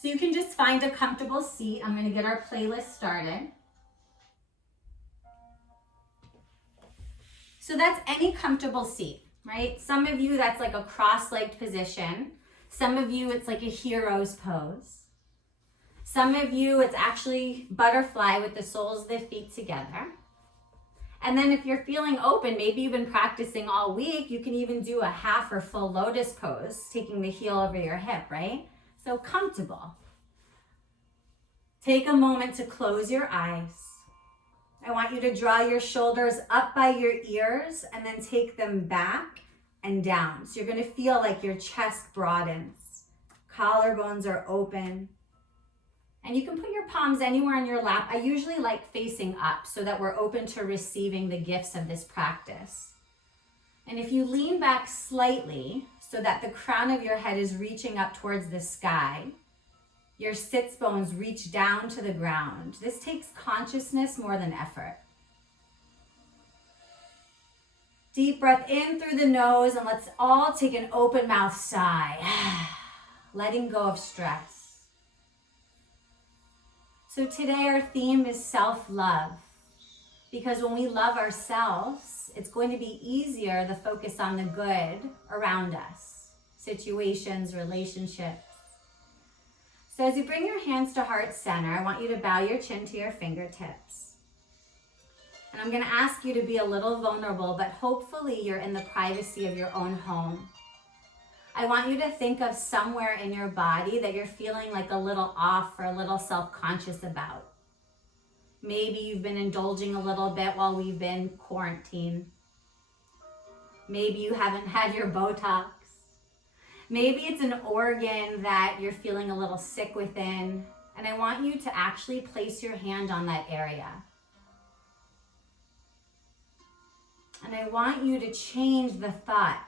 So you can just find a comfortable seat. I'm going to get our playlist started. So that's any comfortable seat, right? Some of you, that's like a cross-legged position. Some of you, it's like a hero's pose. Some of you, it's actually butterfly with the soles of the feet together. And then if you're feeling open, maybe you've been practicing all week, you can even do a half or full lotus pose, taking the heel over your hip, right? So comfortable. Take a moment to close your eyes. I want you to draw your shoulders up by your ears and then take them back and down. So you're going to feel like your chest broadens. Collarbones are open. And you can put your palms anywhere on your lap. I usually like facing up so that we're open to receiving the gifts of this practice. And if you lean back slightly so that the crown of your head is reaching up towards the sky, your sits bones reach down to the ground. This takes consciousness more than effort. Deep breath in through the nose, and let's all take an open mouth sigh. Letting go of stress. So today our theme is self-love, because when we love ourselves, it's going to be easier to focus on the good around us, situations, relationships. So as you bring your hands to heart center, I want you to bow your chin to your fingertips. And I'm going to ask you to be a little vulnerable, but hopefully you're in the privacy of your own home. I want you to think of somewhere in your body that you're feeling like a little off or a little self-conscious about. Maybe you've been indulging a little bit while we've been quarantined. Maybe you haven't had your Botox. Maybe it's an organ that you're feeling a little sick within. And I want you to actually place your hand on that area. And I want you to change the thought.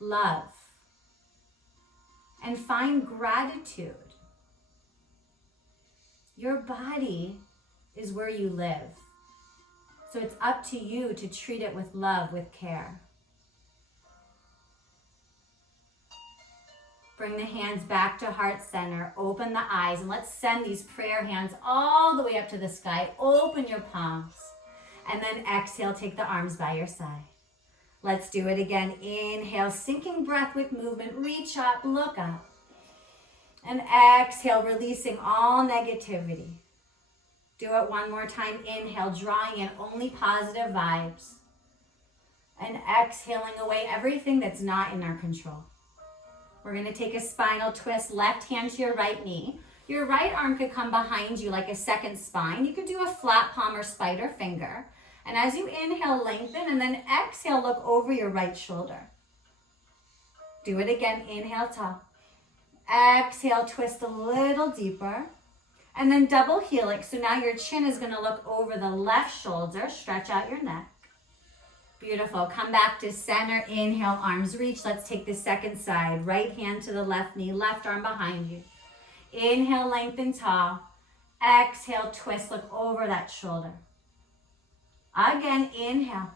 Love, and find gratitude. Your body is where you live. So it's up to you to treat it with love, with care. Bring the hands back to heart center. Open the eyes, and let's send these prayer hands all the way up to the sky. Open your palms, and then exhale, take the arms by your side. Let's do it again. Inhale, sinking breath with movement. Reach up, look up. And exhale, releasing all negativity. Do it one more time. Inhale, drawing in only positive vibes. And exhaling away everything that's not in our control. We're going to take a spinal twist. Left hand to your right knee. Your right arm could come behind you like a second spine. You could do a flat palm or spider finger. And as you inhale, lengthen, and then exhale, look over your right shoulder. Do it again. Inhale, tall. Exhale, twist a little deeper. And then double helix. So now your chin is going to look over the left shoulder. Stretch out your neck. Beautiful. Come back to center. Inhale, arms reach. Let's take the second side. Right hand to the left knee, left arm behind you. Inhale, lengthen, tall. Exhale, twist, look over that shoulder. Again, inhale.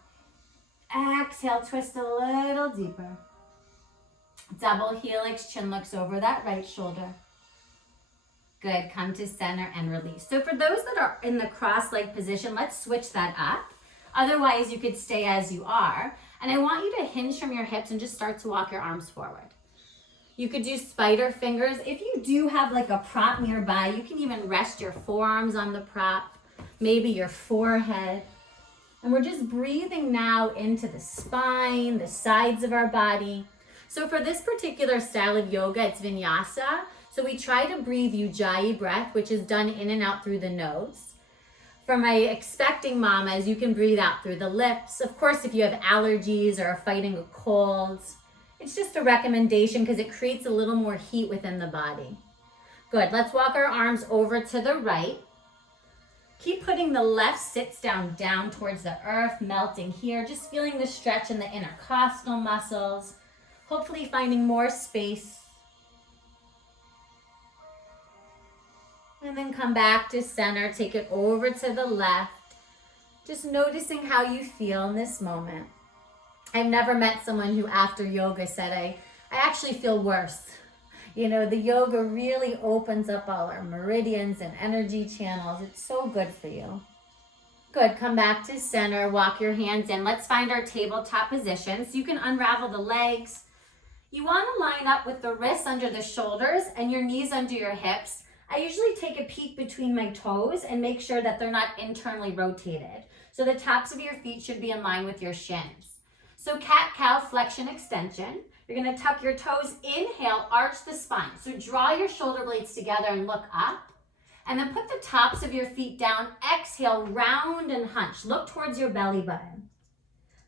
Exhale, twist a little deeper. Double helix, chin looks over that right shoulder. Good, come to center and release. So for those that are in the cross-leg position, let's switch that up. Otherwise, you could stay as you are. And I want you to hinge from your hips and just start to walk your arms forward. You could do spider fingers. If you do have like a prop nearby, you can even rest your forearms on the prop, maybe your forehead. And we're just breathing now into the spine, the sides of our body. So for this particular style of yoga, it's Vinyasa. So we try to breathe Ujjayi breath, which is done in and out through the nose. For my expecting mamas, you can breathe out through the lips. Of course, if you have allergies or are fighting a cold, it's just a recommendation because it creates a little more heat within the body. Good, let's walk our arms over to the right. Keep putting the left sits down towards the earth, melting here. Just feeling the stretch in the intercostal muscles. Hopefully finding more space. And then come back to center. Take it over to the left. Just noticing how you feel in this moment. I've never met someone who after yoga said, I actually feel worse. You know, the yoga really opens up all our meridians and energy channels. It's so good for you. Good, come back to center, walk your hands in. Let's find our tabletop position. So you can unravel the legs. You want to line up with the wrists under the shoulders and your knees under your hips. I usually take a peek between my toes and make sure that they're not internally rotated. So the tops of your feet should be in line with your shins. So cat-cow, flexion, extension. You're going to tuck your toes, inhale, arch the spine. So draw your shoulder blades together and look up. And then put the tops of your feet down. Exhale, round and hunch. Look towards your belly button.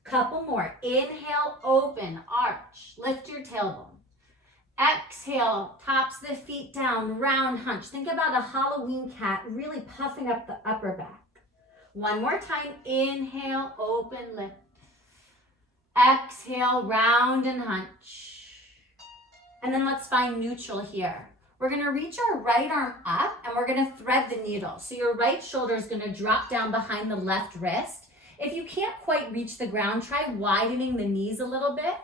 Couple more. Inhale, open, arch. Lift your tailbone. Exhale, tops the feet down, round hunch. Think about a Halloween cat really puffing up the upper back. One more time. Inhale, open, lift. Exhale, round and hunch. And then let's find neutral here. We're going to reach our right arm up and we're going to thread the needle. So your right shoulder is going to drop down behind the left wrist. If you can't quite reach the ground, try widening the knees a little bit.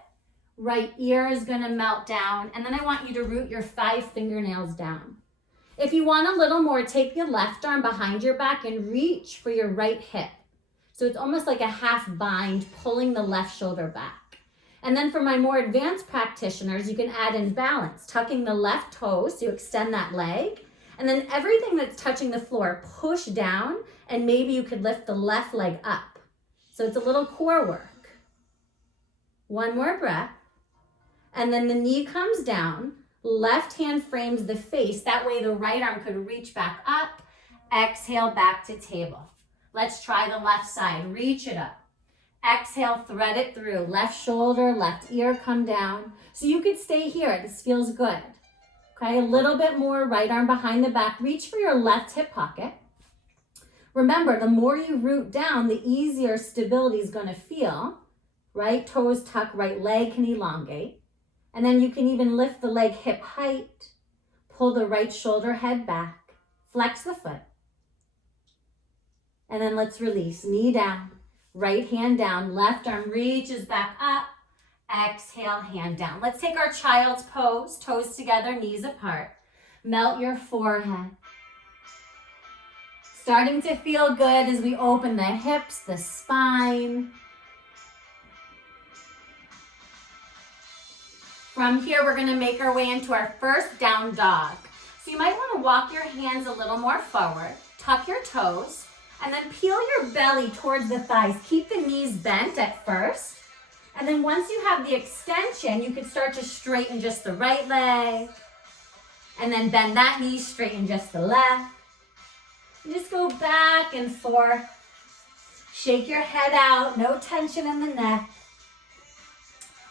Right ear is going to melt down. And then I want you to root your 5 fingernails down. If you want a little more, take your left arm behind your back and reach for your right hip. So it's almost like a half bind, pulling the left shoulder back. And then for my more advanced practitioners, you can add in balance, tucking the left toes, so you extend that leg. And then everything that's touching the floor, push down, and maybe you could lift the left leg up. So it's a little core work. One more breath. And then the knee comes down, left hand frames the face. That way the right arm could reach back up. Exhale, back to table. Let's try the left side. Reach it up. Exhale, thread it through. Left shoulder, left ear, come down. So you could stay here. This feels good. Okay, a little bit more. Right arm behind the back. Reach for your left hip pocket. Remember, the more you root down, the easier stability is going to feel. Right toes tuck, right leg can elongate. And then you can even lift the leg hip height. Pull the right shoulder head back. Flex the foot. And then let's release. Knee down. Right hand down, left arm reaches back up. Exhale, hand down. Let's take our child's pose, toes together, knees apart. Melt your forehead. Starting to feel good as we open the hips, the spine. From here, we're gonna make our way into our first down dog. So you might wanna walk your hands a little more forward, tuck your toes, and then peel your belly towards the thighs. Keep the knees bent at first. And then once you have the extension, you can start to straighten just the right leg. And then bend that knee, straighten just the left. And just go back and forth. Shake your head out, no tension in the neck.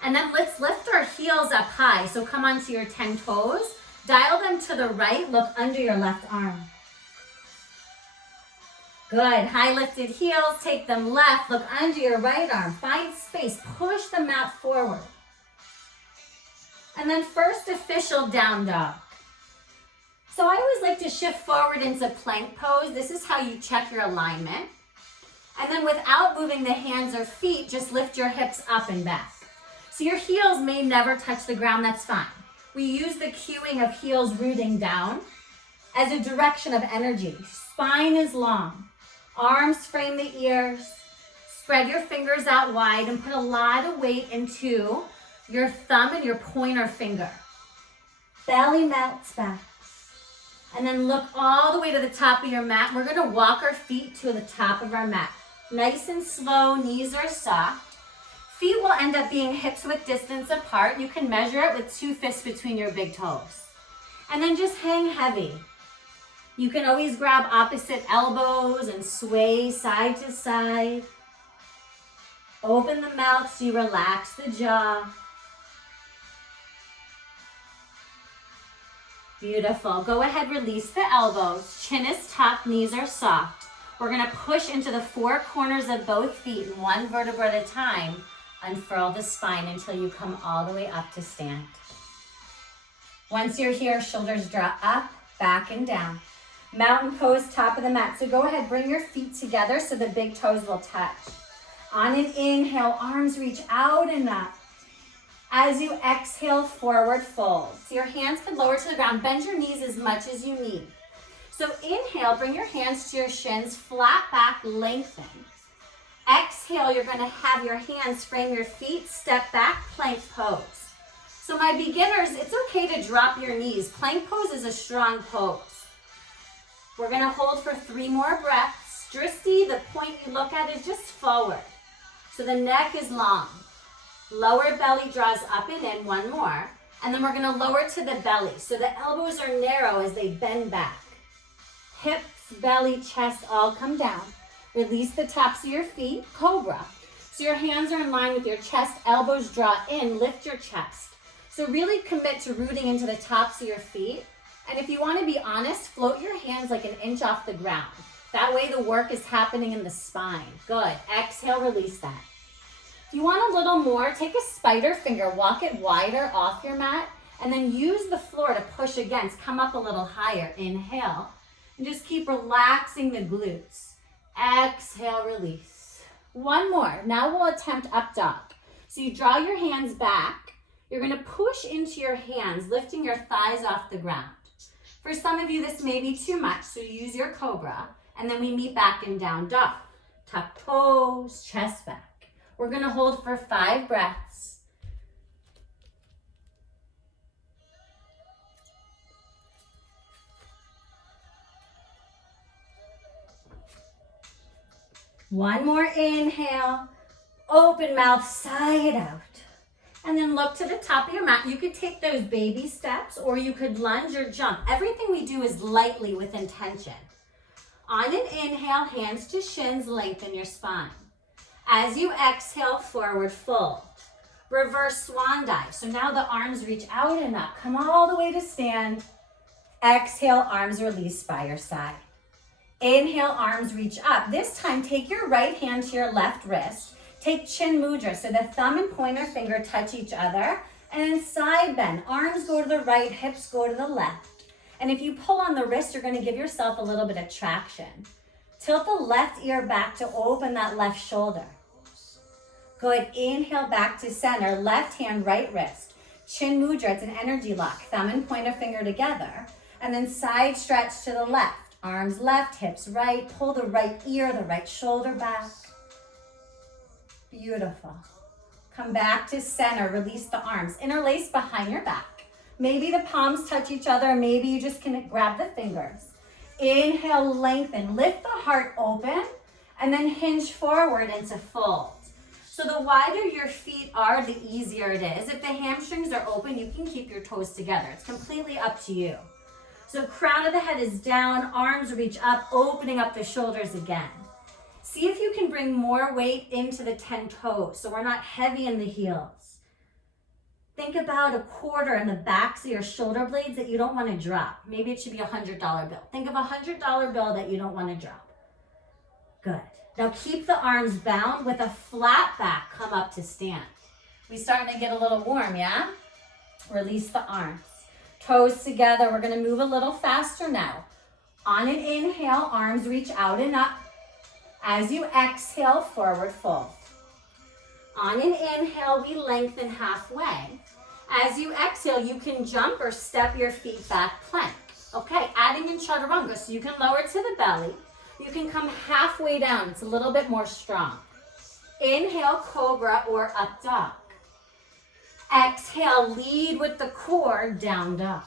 And then let's lift our heels up high. So come onto your 10 toes. Dial them to the right, look under your left arm. Good, high lifted heels, take them left, look under your right arm, find space, push the mat forward. And then first official down dog. So I always like to shift forward into plank pose. This is how you check your alignment. And then without moving the hands or feet, just lift your hips up and back. So your heels may never touch the ground, that's fine. We use the cueing of heels rooting down as a direction of energy. Spine is long. Arms frame the ears. Spread your fingers out wide and put a lot of weight into your thumb and your pointer finger. Belly melts back. And then look all the way to the top of your mat. We're gonna walk our feet to the top of our mat. Nice and slow, knees are soft. Feet will end up being hips width distance apart. You can measure it with 2 fists between your big toes. And then just hang heavy. You can always grab opposite elbows and sway side to side. Open the mouth so you relax the jaw. Beautiful. Go ahead, release the elbows. Chin is tucked, knees are soft. We're gonna push into the 4 corners of both feet, 1 vertebra at a time. Unfurl the spine until you come all the way up to stand. Once you're here, shoulders draw up, back and down. Mountain pose, top of the mat. So go ahead, bring your feet together so the big toes will touch. On an inhale, arms reach out and up. As you exhale, forward fold. So your hands can lower to the ground. Bend your knees as much as you need. So inhale, bring your hands to your shins, flat back, lengthen. Exhale, you're going to have your hands frame your feet, step back, plank pose. So my beginners, it's okay to drop your knees. Plank pose is a strong pose. We're going to hold for 3 more breaths. Drishti, the point you look at is just forward. So the neck is long. Lower belly draws up and in, 1 more. And then we're going to lower to the belly. So the elbows are narrow as they bend back. Hips, belly, chest all come down. Release the tops of your feet, cobra. So your hands are in line with your chest, elbows draw in, lift your chest. So really commit to rooting into the tops of your feet. And if you want to be honest, float your hands like 1 inch off the ground. That way the work is happening in the spine. Good. Exhale, release that. If you want a little more, take a spider finger, walk it wider off your mat, and then use the floor to push against. Come up a little higher. Inhale. And just keep relaxing the glutes. Exhale, release. 1 more. Now we'll attempt up dog. So you draw your hands back. You're going to push into your hands, lifting your thighs off the ground. For some of you, this may be too much, so use your cobra, and then we meet back in down dog. Tuck toes, chest back. We're going to hold for 5 breaths. One more inhale, open mouth, side out. And then look to the top of your mat. You could take those baby steps or you could lunge or jump. Everything we do is lightly with intention. On an inhale, hands to shins, lengthen your spine. As you exhale, forward fold. Reverse swan dive. So now the arms reach out and up. Come all the way to stand. Exhale, arms release by your side. Inhale, arms reach up. This time, take your right hand to your left wrist. Take chin mudra, so the thumb and pointer finger touch each other. And then side bend. Arms go to the right, hips go to the left. And if you pull on the wrist, you're going to give yourself a little bit of traction. Tilt the left ear back to open that left shoulder. Good. Inhale back to center. Left hand, right wrist. Chin mudra, it's an energy lock. Thumb and pointer finger together. And then side stretch to the left. Arms left, hips right. Pull the right ear, the right shoulder back. Beautiful. Come back to center. Release the arms. Interlace behind your back. Maybe the palms touch each other. Maybe you just can grab the fingers. Inhale, lengthen. Lift the heart open. And then hinge forward into fold. So the wider your feet are, the easier it is. If the hamstrings are open, you can keep your toes together. It's completely up to you. So crown of the head is down, arms reach up, opening up the shoulders again. See if you can bring more weight into the 10 toes, so we're not heavy in the heels. Think about a quarter in the backs of your shoulder blades that you don't want to drop. Maybe it should be a $100 bill. Think of a $100 bill that you don't want to drop. Good. Now keep the arms bound with a flat back, come up to stand. We starting to get a little warm, yeah? Release the arms. Toes together. We're going to move a little faster now. On an inhale, arms reach out and up. As you exhale, forward fold. On an inhale, we lengthen halfway. As you exhale, you can jump or step your feet back, plank. Okay, adding in chaturanga, so you can lower to the belly. You can come halfway down. It's a little bit more strong. Inhale, cobra or up dog. Exhale, lead with the core, down dog.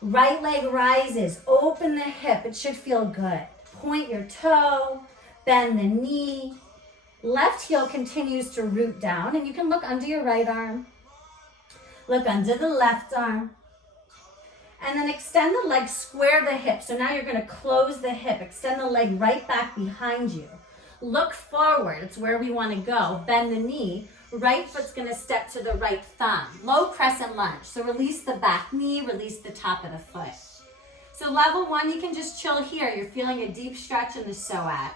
Right leg rises, open the hip. It should feel good. Point your toe, bend the knee. Left heel continues to root down, and you can look under your right arm. Look under the left arm. And then extend the leg, square the hip. So now you're going to close the hip. Extend the leg right back behind you. Look forward. It's where we want to go. Bend the knee. Right foot's going to step to the right thumb. Low crescent lunge. So release the back knee, release the top of the foot. So level 1, you can just chill here. You're feeling a deep stretch in the psoas.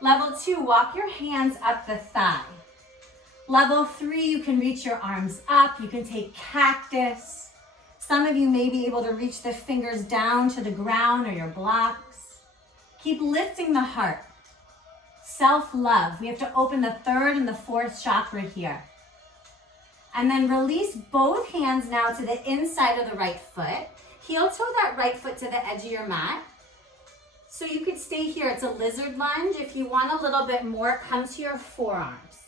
Level 2, walk your hands up the thigh. Level 3, you can reach your arms up. You can take cactus. Some of you may be able to reach the fingers down to the ground or your blocks. Keep lifting the heart. Self-love. We have to open the 3rd and the 4th chakra here. And then release both hands now to the inside of the right foot. Heel toe that right foot to the edge of your mat. So you could stay here. It's a lizard lunge. If you want a little bit more, come to your forearms.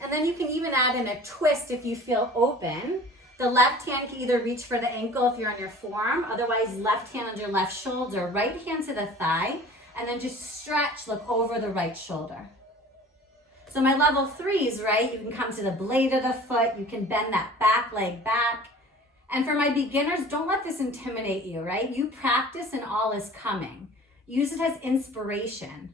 And then you can even add in a twist if you feel open. The left hand can either reach for the ankle if you're on your forearm, otherwise left hand on your left shoulder, right hand to the thigh, and then just stretch, look over the right shoulder. So my level 3s, right, you can come to the blade of the foot, you can bend that back leg back. And for my beginners, don't let this intimidate you, right? You practice and all is coming. Use it as inspiration.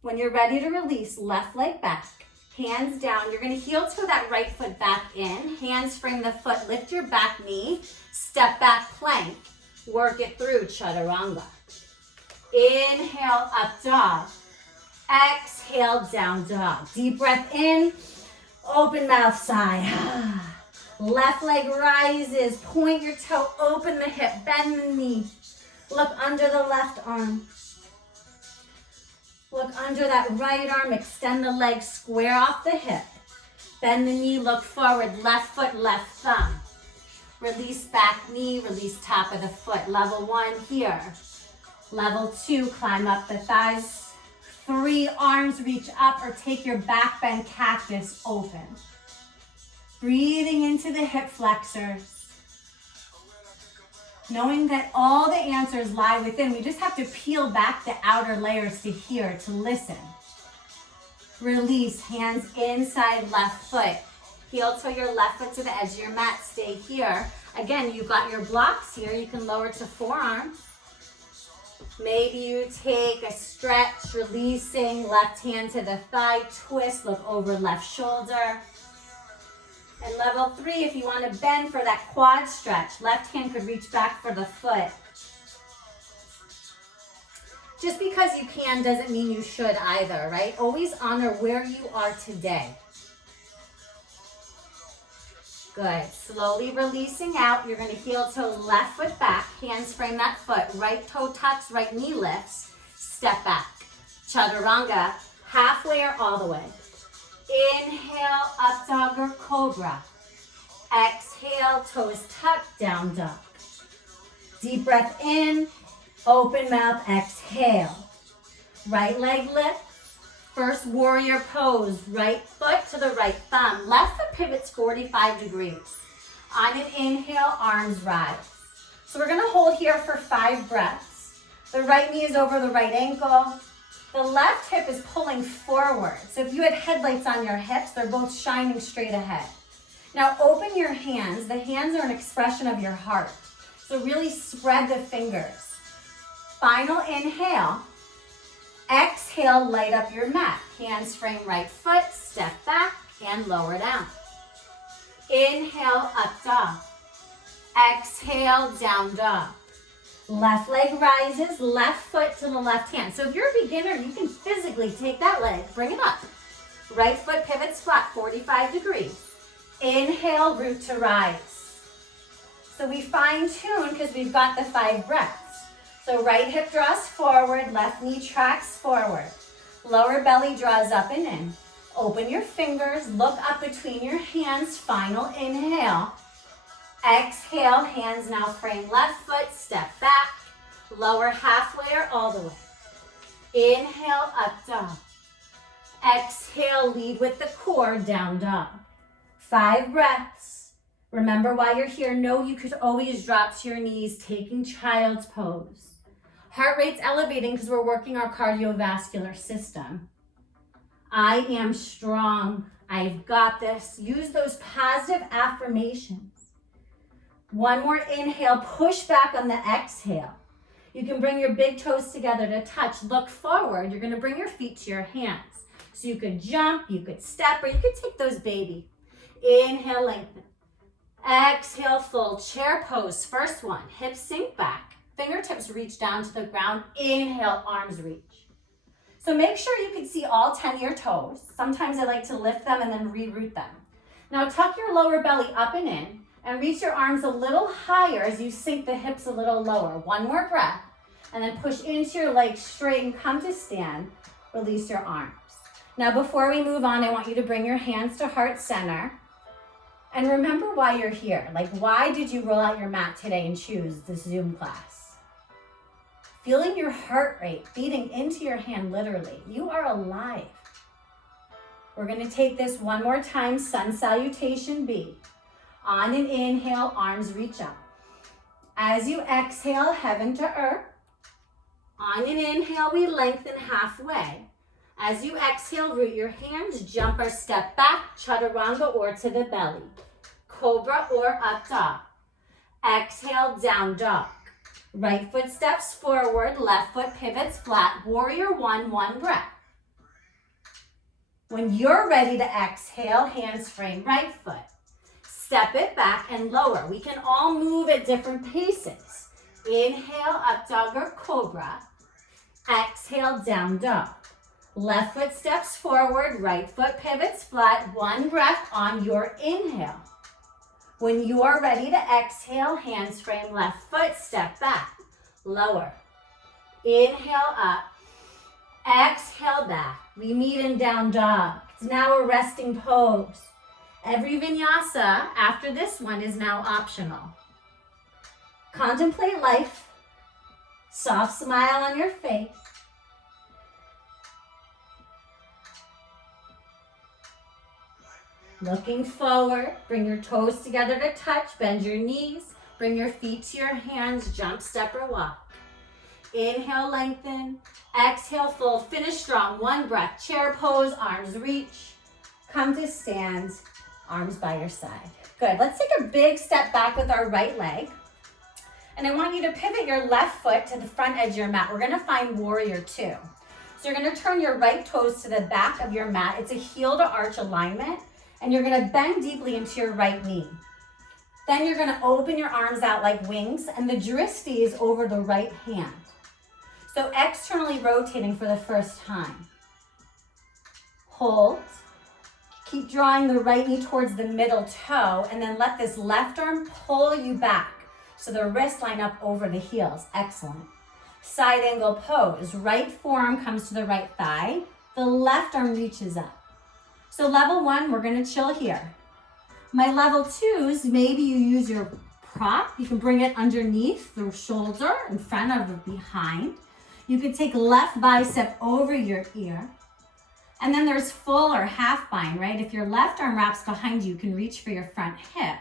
When you're ready to release, left leg back. Hands down, you're gonna heel toe that right foot back in, hands frame the foot, lift your back knee, step back plank, work it through chaturanga. Inhale, up dog. Exhale, down dog. Deep breath in, open mouth sigh. Left leg rises, point your toe, open the hip, bend the knee. Look under the left arm. Look under that right arm, extend the leg, square off the hip. Bend the knee, look forward, left foot, left thumb. Release back knee, release top of the foot. Level 1 here. Level 2, climb up the thighs. 3, arms reach up or take your back bend cactus open. Breathing into the hip flexors. Knowing that all the answers lie within, we just have to peel back the outer layers to hear, to listen. Release, hands inside left foot. Heel toe your left foot to the edge of your mat, stay here. Again, you've got your blocks here, you can lower to forearms. Maybe you take a stretch, releasing, left hand to the thigh, twist, look over left shoulder. And level 3, if you want to bend for that quad stretch, left hand could reach back for the foot. Just because you can doesn't mean you should either, right? Always honor where you are today. Good. Slowly releasing out. You're going to heel toe left foot back, hands frame that foot, right toe tucks, right knee lifts, step back. Chaturanga, halfway or all the way. Inhale, up dog or cobra. Exhale, toes tucked, down dog. Deep breath in, open mouth, exhale. Right leg lift. First warrior pose, right foot to the right thumb. Left foot pivots 45 degrees. On an inhale, arms rise. So we're gonna hold here for 5 breaths. The right knee is over the right ankle. The left hip is pulling forward. So if you had headlights on your hips, they're both shining straight ahead. Now open your hands. The hands are an expression of your heart. So really spread the fingers. Final inhale. Exhale, light up your mat. Hands frame right foot, step back, and lower down. Inhale, up dog. Exhale, down dog. Left leg rises, left foot to the left hand. So if you're a beginner, you can physically take that leg, bring it up. Right foot pivots flat, 45 degrees. Inhale, root to rise. So we fine tune because we've got the 5 breaths. So right hip draws forward, left knee tracks forward. Lower belly draws up and in. Open your fingers, look up between your hands, final inhale. Exhale, hands now frame left foot, step back. Lower halfway or all the way. Inhale, up dog. Exhale, lead with the core, down dog. 5 breaths. Remember why you're here. Know you could always drop to your knees, taking child's pose. Heart rate's elevating because we're working our cardiovascular system. I am strong. I've got this. Use those positive affirmations. One more inhale, push back on the exhale. You can bring your big toes together to touch. Look forward. You're going to bring your feet to your hands. So you could jump, you could step, or you could take those baby. Inhale, lengthen. Exhale, full chair pose. First one, hips sink back. Fingertips reach down to the ground. Inhale, arms reach. So make sure you can see all 10 of your toes. Sometimes I like to lift them and then reroute them. Now tuck your lower belly up and in and reach your arms a little higher as you sink the hips a little lower. One more breath and then push into your legs straight and come to stand. Release your arms. Now, before we move on, I want you to bring your hands to heart center. And remember why you're here. Like, why did you roll out your mat today and choose this Zoom class? Feeling your heart rate beating into your hand, literally. You are alive. We're going to take this one more time, sun salutation B. On an inhale, arms reach up. As you exhale, heaven to earth. On an inhale, we lengthen halfway. As you exhale, root your hands, jump or step back, chaturanga or to the belly. Cobra or up dog. Exhale, down dog. Right foot steps forward, left foot pivots flat. Warrior one, one breath. When you're ready to exhale, hands frame right foot. Step it back and lower. We can all move at different paces. Inhale, up dog or cobra. Exhale, down dog. Left foot steps forward, right foot pivots flat. One breath on your inhale. When you are ready to exhale, hands frame left foot, step back, lower. Inhale up, exhale back. We meet in down dog. It's now a resting pose. Every vinyasa after this one is now optional. Contemplate life, soft smile on your face. Looking forward, bring your toes together to touch, bend your knees, bring your feet to your hands, jump, step, or walk. Inhale, lengthen. Exhale, fold, finish strong. One breath, chair pose, arms reach. Come to stand, arms by your side. Good, let's take a big step back with our right leg. And I want you to pivot your left foot to the front edge of your mat. We're gonna find warrior two. So you're gonna turn your right toes to the back of your mat. It's a heel to arch alignment. And you're gonna bend deeply into your right knee. Then you're gonna open your arms out like wings and the drishti is over the right hand. So externally rotating for the first time. Hold. Keep drawing the right knee towards the middle toe and then let this left arm pull you back so the wrists line up over the heels. Excellent. Side angle pose. Right forearm comes to the right thigh. The left arm reaches up. So level one, we're gonna chill here. My level twos, maybe you use your prop. You can bring it underneath the shoulder, in front of or behind. You could take left bicep over your ear. And then there's full or half bind, right? If your left arm wraps behind you, you can reach for your front hip.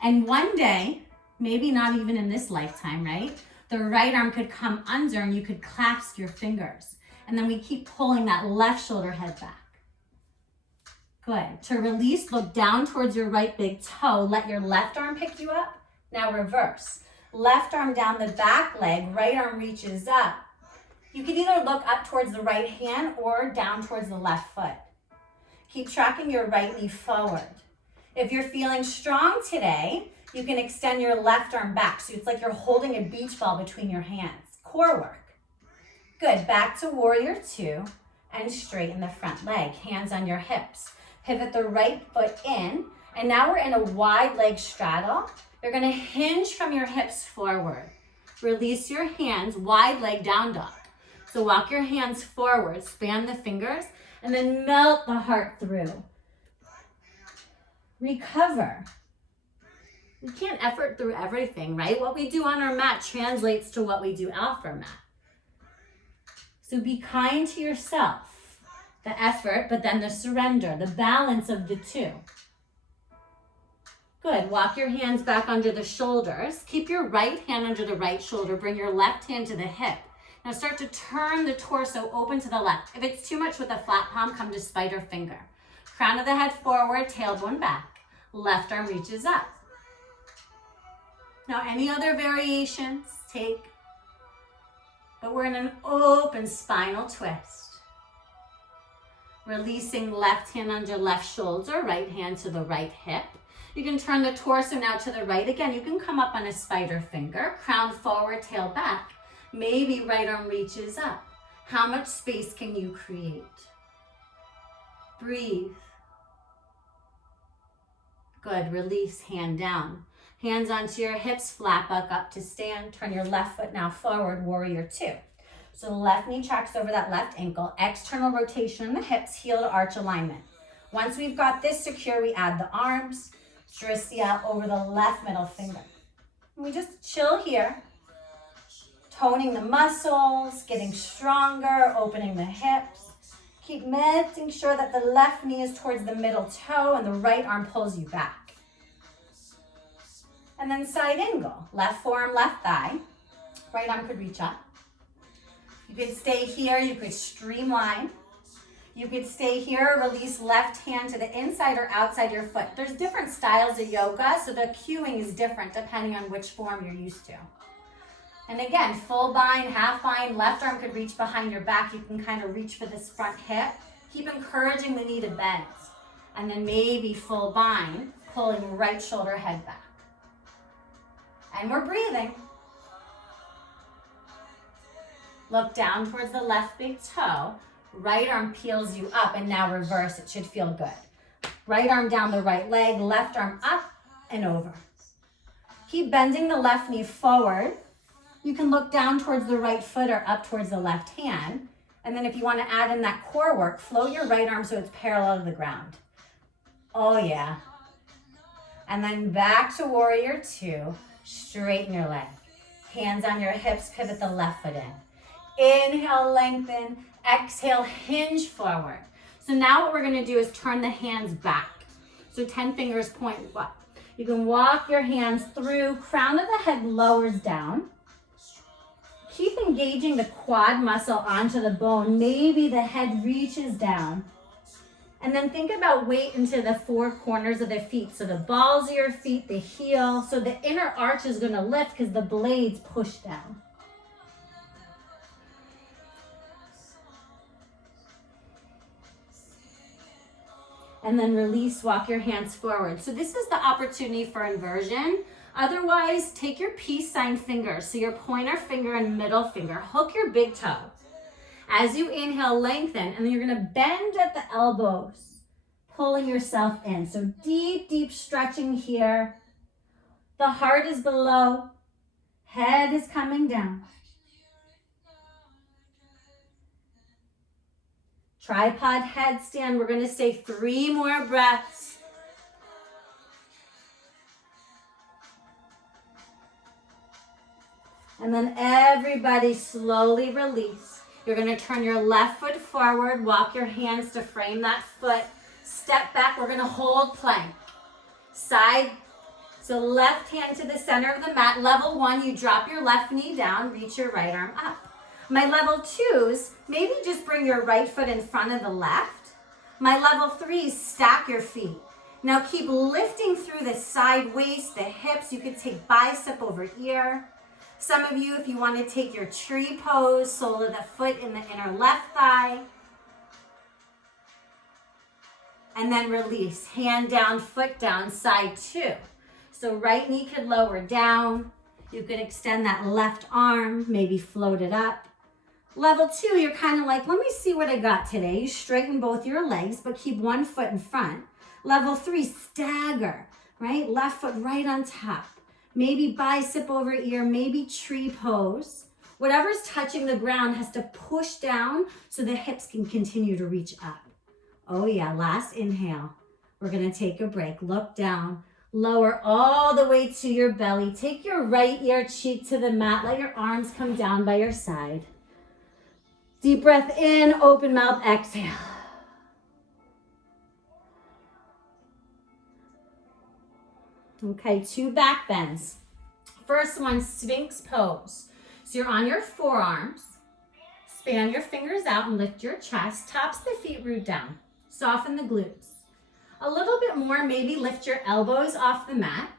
And one day, maybe not even in this lifetime, right? The right arm could come under and you could clasp your fingers. And then we keep pulling that left shoulder head back. Good. To release, look down towards your right big toe. Let your left arm pick you up. Now reverse. Left arm down the back leg, right arm reaches up. You can either look up towards the right hand or down towards the left foot. Keep tracking your right knee forward. If you're feeling strong today, you can extend your left arm back. So it's like you're holding a beach ball between your hands. Core work. Good. Back to warrior two and straighten the front leg. Hands on your hips. Pivot the right foot in, and now we're in a wide leg straddle. You're gonna hinge from your hips forward. Release your hands, wide leg down dog. So walk your hands forward, span the fingers, and then melt the heart through. Recover. We can't effort through everything, right? What we do on our mat translates to what we do off our mat. So be kind to yourself. The effort, but then the surrender, the balance of the two. Good. Walk your hands back under the shoulders. Keep your right hand under the right shoulder. Bring your left hand to the hip. Now start to turn the torso open to the left. If it's too much with a flat palm, come to spider finger. Crown of the head forward, tailbone back. Left arm reaches up. Now any other variations, take. But we're in an open spinal twist. Releasing left hand under left shoulder, right hand to the right hip. You can turn the torso now to the right. Again, you can come up on a spider finger, crown forward, tail back. Maybe right arm reaches up. How much space can you create? Breathe. Good, release, hand down. Hands onto your hips, flat back up to stand. Turn your left foot now forward, warrior two. So the left knee tracks over that left ankle, external rotation in the hips, heel to arch alignment. Once we've got this secure, we add the arms, Drisya over the left middle finger. And we just chill here, toning the muscles, getting stronger, opening the hips. Keep making sure that the left knee is towards the middle toe and the right arm pulls you back. And then side angle, left forearm, left thigh. Right arm could reach up. You could stay here, you could streamline. You could stay here, release left hand to the inside or outside your foot. There's different styles of yoga, so the cueing is different depending on which form you're used to. And again, full bind, half bind, left arm could reach behind your back. You can kind of reach for this front hip. Keep encouraging the knee to bend. And then maybe full bind, pulling right shoulder, head back. And we're breathing. Look down towards the left big toe. Right arm peels you up, and now reverse. It should feel good. Right arm down the right leg, left arm up and over. Keep bending the left knee forward. You can look down towards the right foot or up towards the left hand. And then if you want to add in that core work, float your right arm so it's parallel to the ground. Oh yeah. And then back to warrior two. Straighten your leg. Hands on your hips, pivot the left foot in. Inhale, lengthen. Exhale, hinge forward. So now what we're going to do is turn the hands back. So 10 fingers point up. You can walk your hands through, crown of the head lowers down. Keep engaging the quad muscle onto the bone. Maybe the head reaches down. And then think about weight into the four corners of the feet. So the balls of your feet, the heel. So the inner arch is going to lift because the blades push down. And then release, walk your hands forward. So this is the opportunity for inversion. Otherwise, take your peace sign fingers. So your pointer finger and middle finger. Hook your big toe. As you inhale, lengthen. And then you're going to bend at the elbows, pulling yourself in. So deep, deep stretching here. The heart is below. Head is coming down. Tripod headstand. We're going to stay 3 more breaths. And then everybody slowly release. You're going to turn your left foot forward. Walk your hands to frame that foot. Step back. We're going to hold plank. Side. So left hand to the center of the mat. Level 1, you drop your left knee down. Reach your right arm up. My level 2s, maybe just bring your right foot in front of the left. My level 3s, stack your feet. Now keep lifting through the side waist, the hips. You could take bicep over ear. Some of you, if you want to take your tree pose, sole of the foot in the inner left thigh. And then release, hand down, foot down, side 2. So right knee could lower down. You could extend that left arm, maybe float it up. Level 2, you're kind of like, let me see what I got today. You straighten both your legs, but keep one foot in front. Level 3, stagger, right? Left foot right on top. Maybe bicep over ear, maybe tree pose. Whatever's touching the ground has to push down so the hips can continue to reach up. Oh yeah, last inhale. We're gonna take a break. Look down, lower all the way to your belly. Take your right ear cheek to the mat. Let your arms come down by your side. Deep breath in, open mouth, exhale. Okay, 2 back bends. First one, Sphinx pose. So you're on your forearms. Span your fingers out and lift your chest. Tops the feet root down. Soften the glutes. A little bit more, maybe lift your elbows off the mat.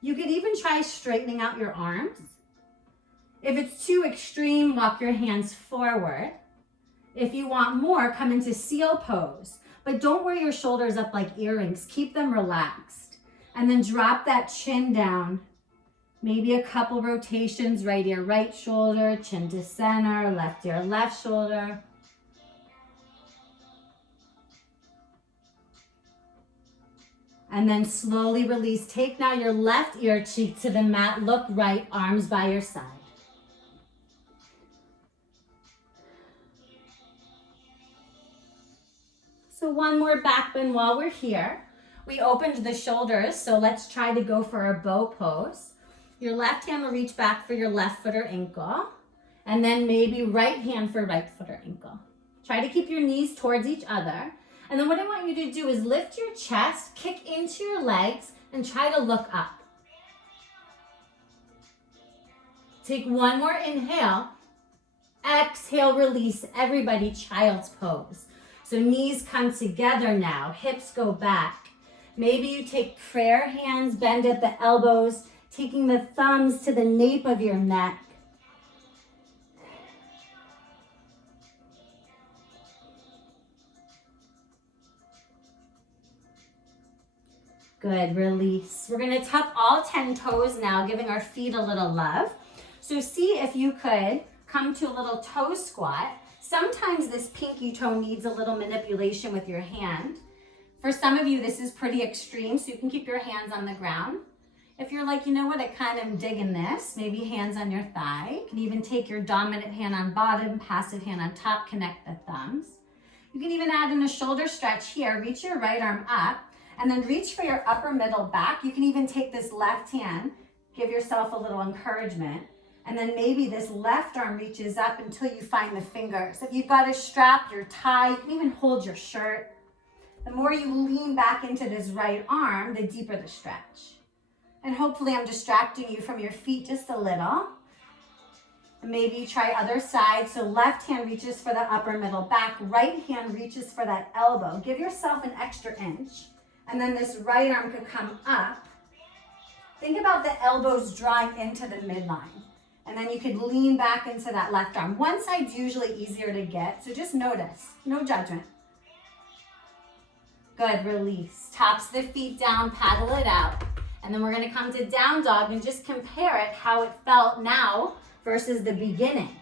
You could even try straightening out your arms. If it's too extreme, walk your hands forward. If you want more, come into seal pose. But don't wear your shoulders up like earrings. Keep them relaxed. And then drop that chin down. Maybe a couple rotations, right ear, right shoulder, chin to center, left ear, left shoulder. And then slowly release. Take now your left ear cheek to the mat. Look right, arms by your side. So one more back bend while we're here. We opened the shoulders, so let's try to go for our bow pose. Your left hand will reach back for your left foot or ankle, and then maybe right hand for right foot or ankle. Try to keep your knees towards each other. And then what I want you to do is lift your chest, kick into your legs, and try to look up. Take one more inhale. Exhale, release. Everybody, child's pose. So knees come together now, hips go back. Maybe you take prayer hands, bend at the elbows, taking the thumbs to the nape of your neck. Good, release. We're gonna tuck all 10 toes now, giving our feet a little love. So see if you could come to a little toe squat. Sometimes this pinky toe needs a little manipulation with your hand. For some of you, this is pretty extreme, so you can keep your hands on the ground. If you're like, you know what, I kind of am digging this, maybe hands on your thigh. You can even take your dominant hand on bottom, passive hand on top, connect the thumbs. You can even add in a shoulder stretch here. Reach your right arm up, and then reach for your upper middle back. You can even take this left hand, give yourself a little encouragement, and then maybe this left arm reaches up until you find the fingers. If you've got a strap, your tie, you can even hold your shirt. The more you lean back into this right arm, the deeper the stretch. And hopefully I'm distracting you from your feet just a little. And maybe you try other side. So left hand reaches for the upper middle back, right hand reaches for that elbow. Give yourself an extra inch. And then this right arm could come up. Think about the elbows drawing into the midline. And then you could lean back into that left arm. One side's usually easier to get, so just notice, no judgment. Good, release. Tops the feet down, paddle it out. And then we're gonna come to down dog and just compare it, how it felt now versus the beginning.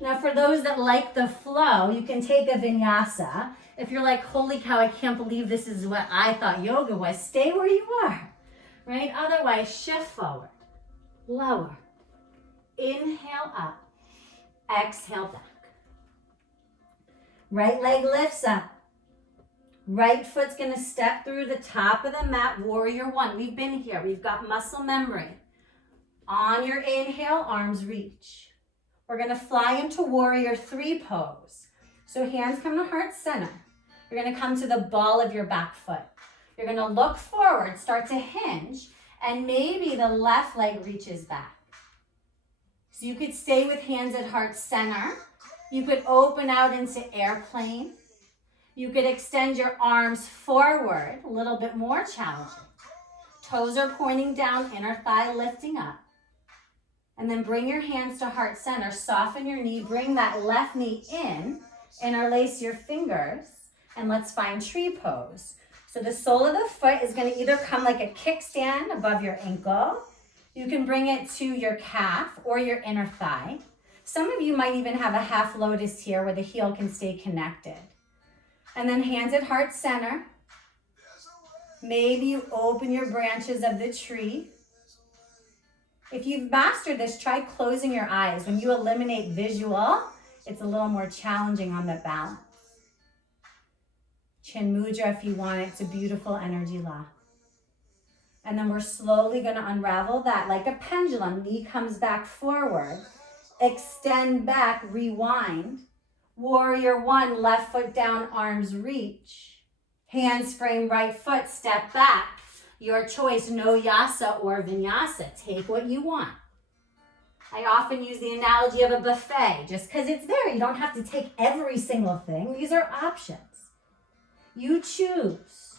Now for those that like the flow, you can take a vinyasa. If you're like, holy cow, I can't believe this is what I thought yoga was, stay where you are, right? Otherwise, shift forward, lower, inhale up, exhale back. Right leg lifts up. Right foot's gonna step through the top of the mat, warrior one. We've been here, we've got muscle memory. On your inhale, arms reach. We're gonna fly into warrior three pose. So hands come to heart center. You're gonna come to the ball of your back foot. You're gonna look forward, start to hinge, and maybe the left leg reaches back. So you could stay with hands at heart center. You could open out into airplane. You could extend your arms forward, a little bit more challenging. Toes are pointing down, inner thigh lifting up. And then bring your hands to heart center, soften your knee, bring that left knee in, interlace your fingers, and let's find tree pose. So the sole of the foot is gonna either come like a kickstand above your ankle, you can bring it to your calf or your inner thigh. Some of you might even have a half lotus here where the heel can stay connected. And then hands at heart center. Maybe you open your branches of the tree. If you've mastered this, try closing your eyes. When you eliminate visual, it's a little more challenging on the balance. Chin mudra if you want it. It's a beautiful energy lock. And then we're slowly going to unravel that like a pendulum. Knee comes back forward. Extend back, rewind. Warrior one, left foot down, arms reach. Hands frame right foot, step back. Your choice, no yasa or vinyasa. Take what you want. I often use the analogy of a buffet. Just because it's there, you don't have to take every single thing. These are options. You choose.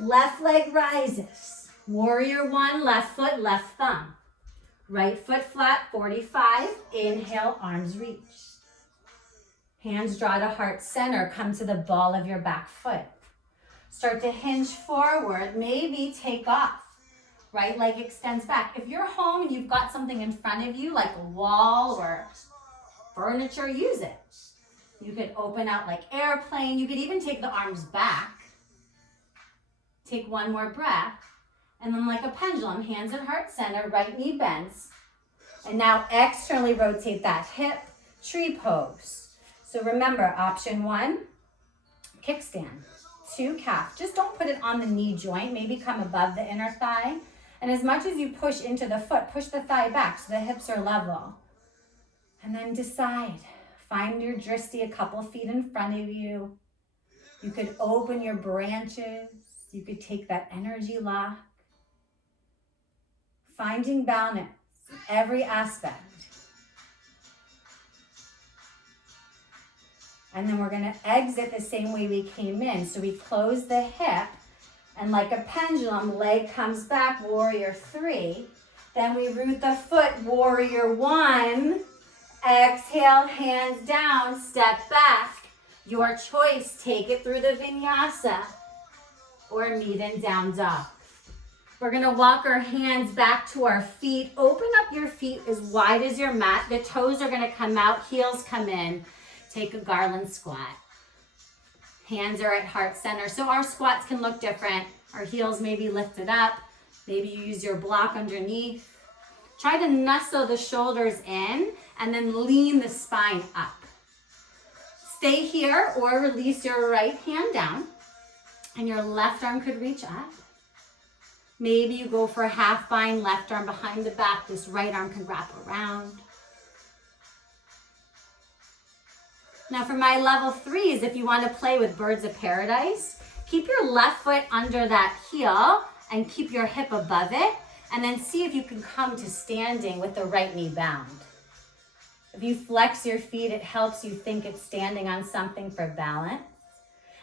Left leg rises. Warrior one, left foot, left thumb. Right foot flat, 45. Inhale, arms reach. Hands draw to heart center, come to the ball of your back foot. Start to hinge forward, maybe take off. Right leg extends back. If you're home and you've got something in front of you, like a wall or furniture, use it. You could open out like airplane. You could even take the arms back. Take one more breath. And then like a pendulum, hands at heart center, right knee bends. And now externally rotate that hip, tree pose. So remember, option one, kickstand, 2 calf. Just don't put it on the knee joint, maybe come above the inner thigh. And as much as you push into the foot, push the thigh back so the hips are level. And then decide, find your drishti a couple feet in front of you. You could open your branches. You could take that energy lock. Finding balance in every aspect. And then we're gonna exit the same way we came in. So we close the hip, and like a pendulum, leg comes back, warrior 3. Then we root the foot, warrior 1. Exhale, hands down, step back. Your choice, take it through the vinyasa or meet in down dog. We're gonna walk our hands back to our feet. Open up your feet as wide as your mat. The toes are gonna come out, heels come in. Take a garland squat. Hands are at heart center. So our squats can look different. Our heels may be lifted up. Maybe you use your block underneath. Try to nestle the shoulders in and then lean the spine up. Stay here or release your right hand down and your left arm could reach up. Maybe you go for a half bind, left arm behind the back. This right arm can wrap around. Now for my level 3s, if you want to play with birds of paradise, keep your left foot under that heel and keep your hip above it. And then see if you can come to standing with the right knee bound. If you flex your feet, it helps you think it's standing on something for balance.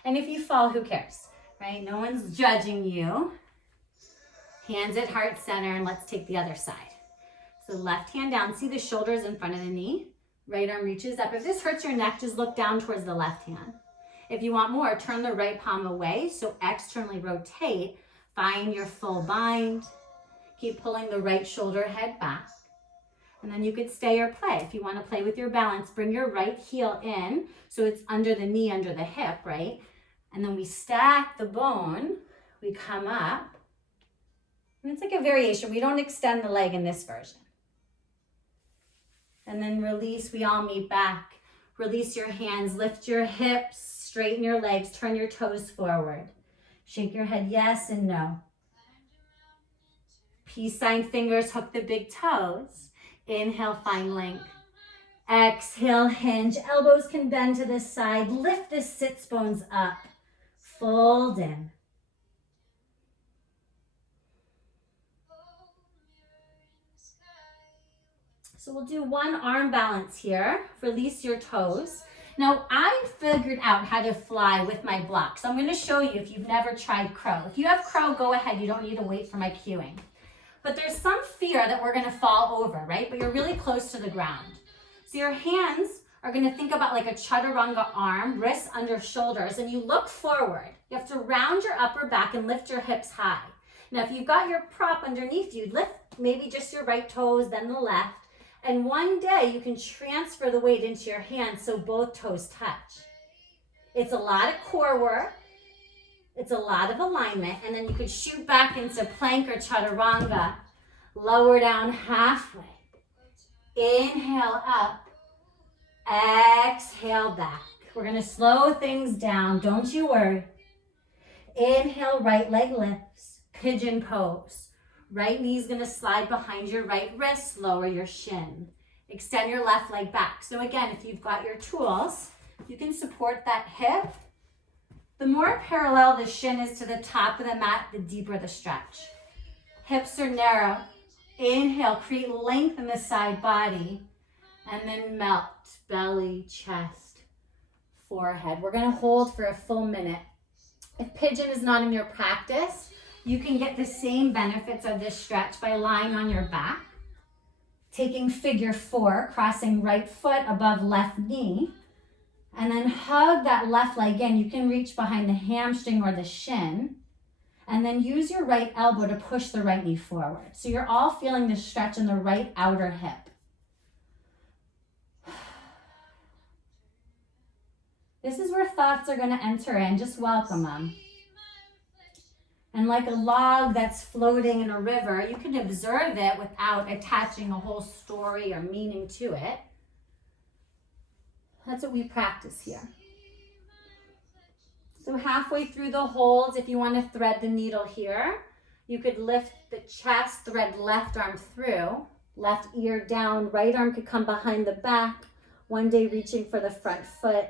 And if you fall, who cares, right? No one's judging you. Hands at heart center, and let's take the other side. So left hand down, see the shoulders in front of the knee. Right arm reaches up. If this hurts your neck, just look down towards the left hand. If you want more, turn the right palm away, so externally rotate. Find your full bind. Keep pulling the right shoulder head back. And then you could stay or play. If you want to play with your balance, bring your right heel in so it's under the knee, under the hip, right? And then we stack the bone. We come up. And it's like a variation. We don't extend the leg in this version. And then release. We all meet back. Release your hands. Lift your hips. Straighten your legs. Turn your toes forward. Shake your head yes and no. Peace sign fingers, hook the big toes. Inhale, find length. Exhale, hinge. Elbows can bend to the side. Lift the sits bones up. Fold in. So we'll do one arm balance here. Release your toes. Now I figured out how to fly with my block. So I'm going to show you if you've never tried crow. If you have crow, go ahead. You don't need to wait for my cueing. But there's some fear that we're going to fall over, right? But you're really close to the ground. So your hands are going to think about like a chaturanga arm, wrists under shoulders, and you look forward. You have to round your upper back and lift your hips high. Now, if you've got your prop underneath you, lift maybe just your right toes, then the left. And one day you can transfer the weight into your hands so both toes touch. It's a lot of core work. It's a lot of alignment. And then you could shoot back into plank or chaturanga. Lower down halfway. Inhale up. Exhale back. We're going to slow things down. Don't you worry. Inhale, right leg lifts. Pigeon pose. Right knee is going to slide behind your right wrist. Lower your shin. Extend your left leg back. So again, if you've got your tools, you can support that hip. The more parallel the shin is to the top of the mat, the deeper the stretch. Hips are narrow. Inhale, create length in the side body. And then melt, belly, chest, forehead. We're going to hold for a full minute. If pigeon is not in your practice, you can get the same benefits of this stretch by lying on your back, taking figure 4, crossing right foot above left knee, and then hug that left leg in. You can reach behind the hamstring or the shin, and then use your right elbow to push the right knee forward. So you're all feeling the stretch in the right outer hip. This is where thoughts are going to enter in. Just welcome them. And like a log that's floating in a river, you can observe it without attaching a whole story or meaning to it. That's what we practice here. So halfway through the holds, if you want to thread the needle here, you could lift the chest, thread left arm through, left ear down, right arm could come behind the back, one day reaching for the front foot.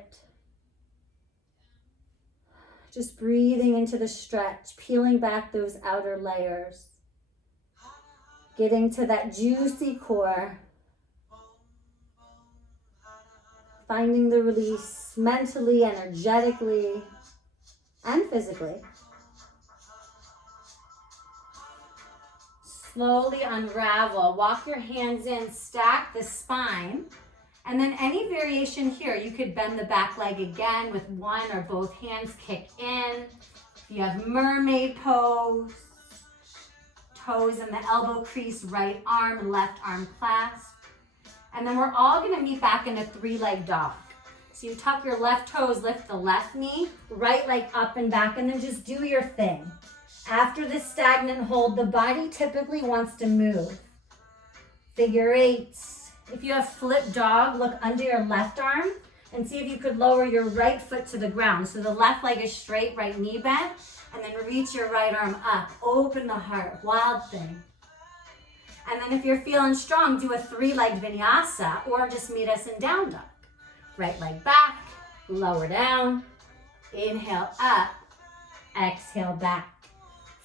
Just breathing into the stretch, peeling back those outer layers, getting to that juicy core, finding the release mentally, energetically, and physically. Slowly unravel, walk your hands in, stack the spine, and then any variation here, you could bend the back leg again with one or both hands, kick in. You have mermaid pose, toes in the elbow crease, right arm, left arm clasp. And then we're all gonna meet back in a three-leg dog. So you tuck your left toes, lift the left knee, right leg up and back, and then just do your thing. After the stagnant hold, the body typically wants to move. Figure eights. If you have flip dog, look under your left arm and see if you could lower your right foot to the ground. So the left leg is straight, right knee bent, and then reach your right arm up. Open the heart, wild thing. And then if you're feeling strong, do a three-legged vinyasa or just meet us in down dog. Right leg back, lower down, inhale up, exhale back.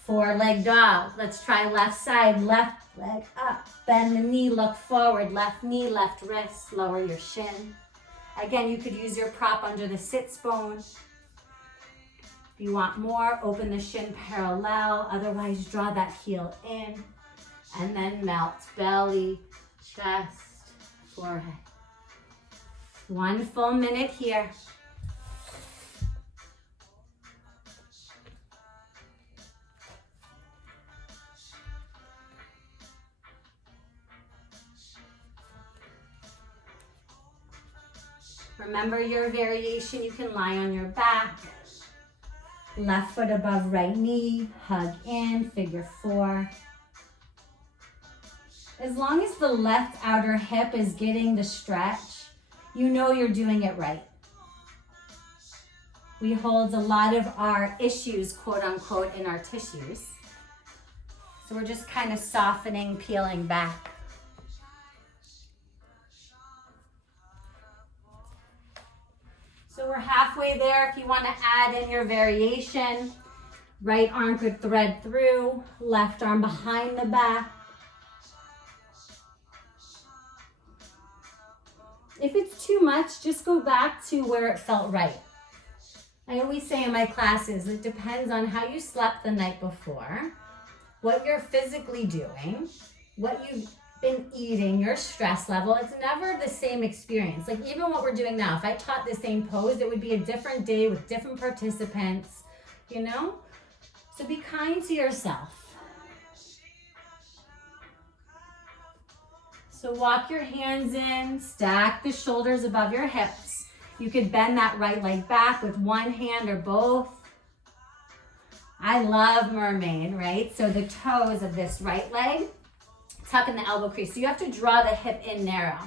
Four-leg dog. Let's try left side, left leg up. Bend the knee, look forward, left knee, left wrist, lower your shin. Again, you could use your prop under the sits bone. If you want more, open the shin parallel. Otherwise, draw that heel in. And then melt belly, chest, forehead. 1 full minute here. Remember your variation, you can lie on your back. Left foot above right knee, hug in, figure 4. As long as the left outer hip is getting the stretch, you know you're doing it right. We hold a lot of our issues, quote unquote, in our tissues. So we're just kind of softening, peeling back. So we're halfway there. If you want to add in your variation, right arm could thread through, left arm behind the back. If it's too much, just go back to where it felt right. I always say in my classes, it depends on how you slept the night before, what you're physically doing, what you've been eating, your stress level. It's never the same experience. Like even what we're doing now, if I taught the same pose, it would be a different day with different participants, you know? So be kind to yourself. So walk your hands in, stack the shoulders above your hips. You could bend that right leg back with one hand or both. I love mermaid, right? So the toes of this right leg, tuck in the elbow crease. So you have to draw the hip in narrow.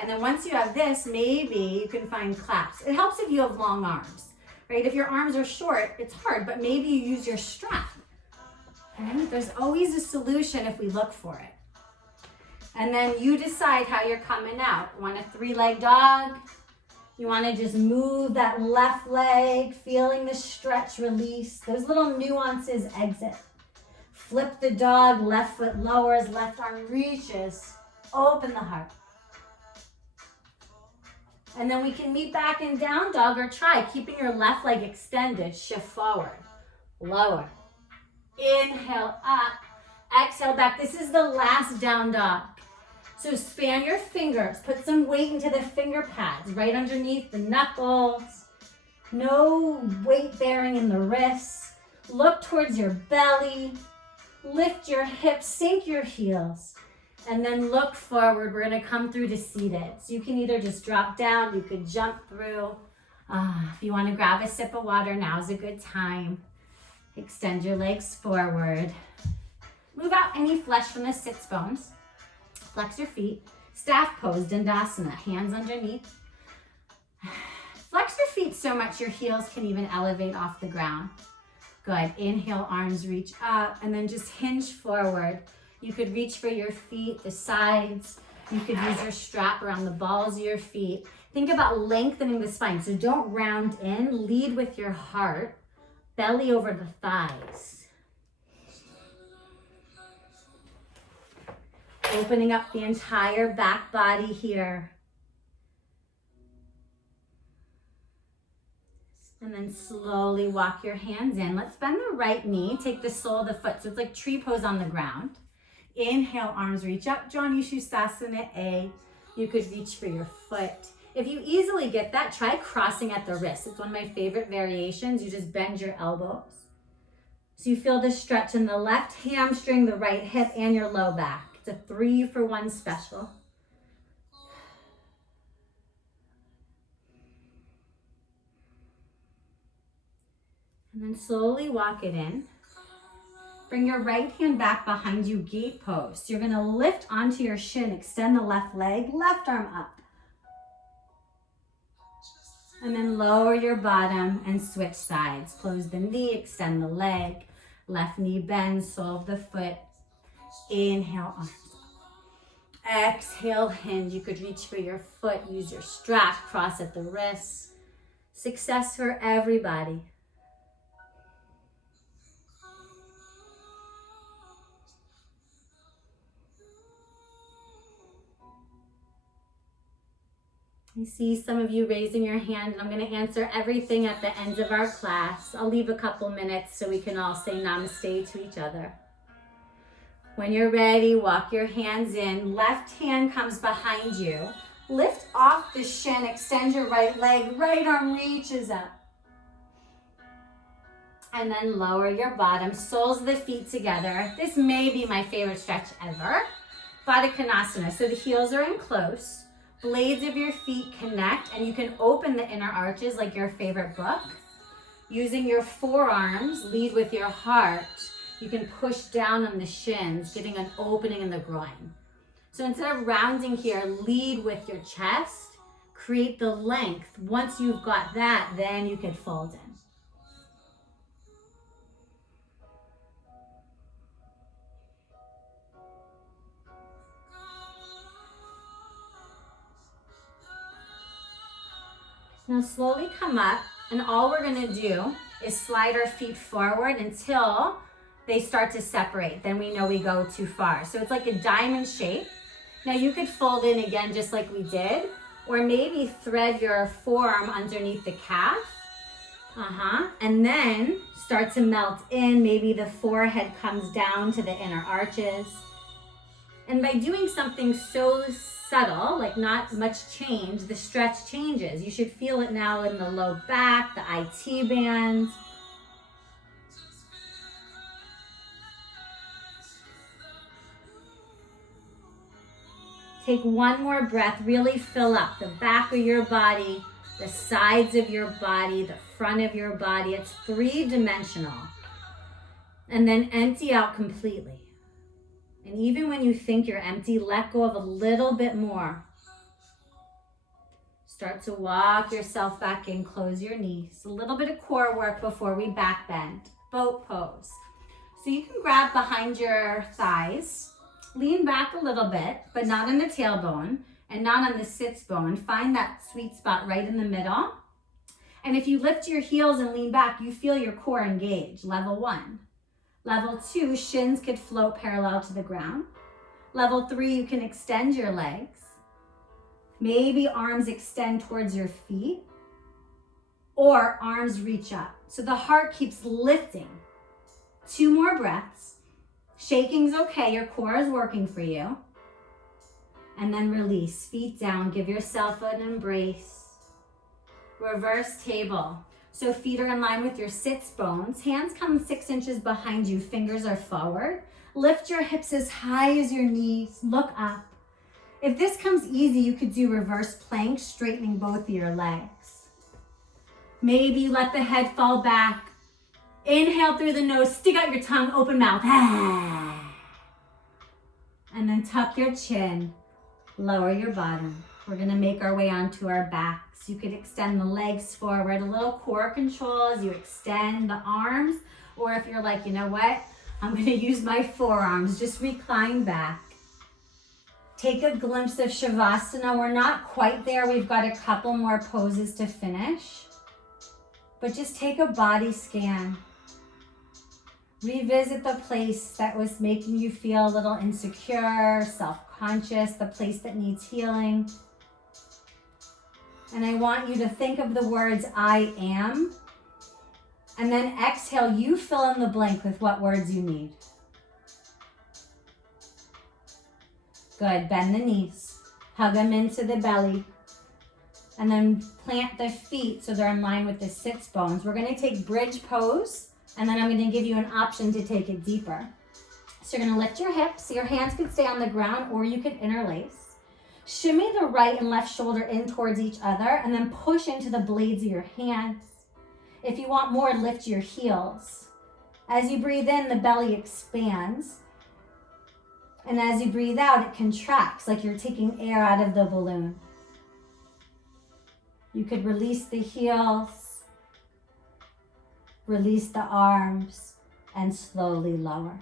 And then once you have this, maybe you can find clasps. It helps if you have long arms, right? If your arms are short, it's hard, but maybe you use your strap. And there's always a solution if we look for it. And then you decide how you're coming out. Want a three-leg dog? You want to just move that left leg, feeling the stretch release. Those little nuances exit. Flip the dog, left foot lowers, left arm reaches. Open the heart. And then we can meet back in down dog or try, keeping your left leg extended. Shift forward, lower. Inhale up, exhale back. This is the last down dog. So span your fingers, put some weight into the finger pads, right underneath the knuckles. No weight bearing in the wrists. Look towards your belly. Lift your hips, sink your heels. And then look forward. We're gonna come through to seated. So you can either just drop down, you could jump through. If you wanna grab a sip of water, now's a good time. Extend your legs forward. Move out any flesh from the sits bones. Flex your feet. Staff pose, Dandasana, hands underneath. Flex your feet so much your heels can even elevate off the ground. Good. Inhale, arms reach up, and then just hinge forward. You could reach for your feet, the sides. You could use your strap around the balls of your feet. Think about lengthening the spine. So don't round in, lead with your heart, belly over the thighs. Opening up the entire back body here. And then slowly walk your hands in. Let's bend the right knee. Take the sole of the foot. So it's like tree pose on the ground. Inhale, arms reach up. Janu Shussasana A. You could reach for your foot. If you easily get that, try crossing at the wrist. It's one of my favorite variations. You just bend your elbows. So you feel the stretch in the left hamstring, the right hip, and your low back. It's a 3-for-1 special. And then slowly walk it in. Bring your right hand back behind you, gate pose. So you're gonna lift onto your shin, extend the left leg, left arm up. And then lower your bottom and switch sides. Close the knee, extend the leg. Left knee bends, sole of the foot. Inhale, arms up. Exhale, hinge. You could reach for your foot, use your strap, cross at the wrists. Success for everybody. I see some of you raising your hand, and I'm going to answer everything at the end of our class. I'll leave a couple minutes so we can all say namaste to each other. When you're ready, walk your hands in. Left hand comes behind you. Lift off the shin, extend your right leg, right arm reaches up. And then lower your bottom, soles of the feet together. This may be my favorite stretch ever. Baddha Konasana. So the heels are in close. Blades of your feet connect, and you can open the inner arches like your favorite book. Using your forearms, lead with your heart. You can push down on the shins, getting an opening in the groin. So instead of rounding here, lead with your chest. Create the length. Once you've got that, then you can fold in. Now slowly come up, and all we're gonna do is slide our feet forward until they start to separate. Then we know we go too far. So it's like a diamond shape. Now you could fold in again just like we did, or maybe thread your forearm underneath the calf. And then start to melt in. Maybe the forehead comes down to the inner arches. And by doing something so subtle, like not much change, the stretch changes. You should feel it now in the low back, the IT band. Take one more breath, really fill up the back of your body, the sides of your body, the front of your body. It's 3-dimensional. And then empty out completely. And even when you think you're empty, let go of a little bit more. Start to walk yourself back in, close your knees. A little bit of core work before we back bend. Boat pose. So you can grab behind your thighs, lean back a little bit, but not on the tailbone and not on the sits bone. Find that sweet spot right in the middle. And if you lift your heels and lean back, you feel your core engage, level 1. Level 2, shins could float parallel to the ground. Level 3, you can extend your legs. Maybe arms extend towards your feet, or arms reach up. So the heart keeps lifting. 2 more breaths. Shaking's okay, your core is working for you. And then release, feet down, give yourself an embrace. Reverse table. So feet are in line with your sits bones. Hands come 6 inches behind you. Fingers are forward. Lift your hips as high as your knees. Look up. If this comes easy, you could do reverse plank, straightening both of your legs. Maybe let the head fall back. Inhale through the nose. Stick out your tongue. Open mouth. And then tuck your chin. Lower your bottom. We're gonna make our way onto our backs. You could extend the legs forward, a little core control as you extend the arms, or if you're like, you know what, I'm gonna use my forearms, just recline back. Take a glimpse of Shavasana. We're not quite there. We've got a couple more poses to finish, but just take a body scan. Revisit the place that was making you feel a little insecure, self-conscious, the place that needs healing. And I want you to think of the words, I am, and then exhale, you fill in the blank with what words you need. Good, bend the knees, hug them into the belly, and then plant the feet so they're in line with the sits bones. We're gonna take bridge pose, and then I'm gonna give you an option to take it deeper. So you're gonna lift your hips, your hands could stay on the ground or you could interlace. Shimmy the right and left shoulder in towards each other and then push into the blades of your hands. If you want more, lift your heels. As you breathe in, the belly expands. And as you breathe out, it contracts like you're taking air out of the balloon. You could release the heels, release the arms, and slowly lower.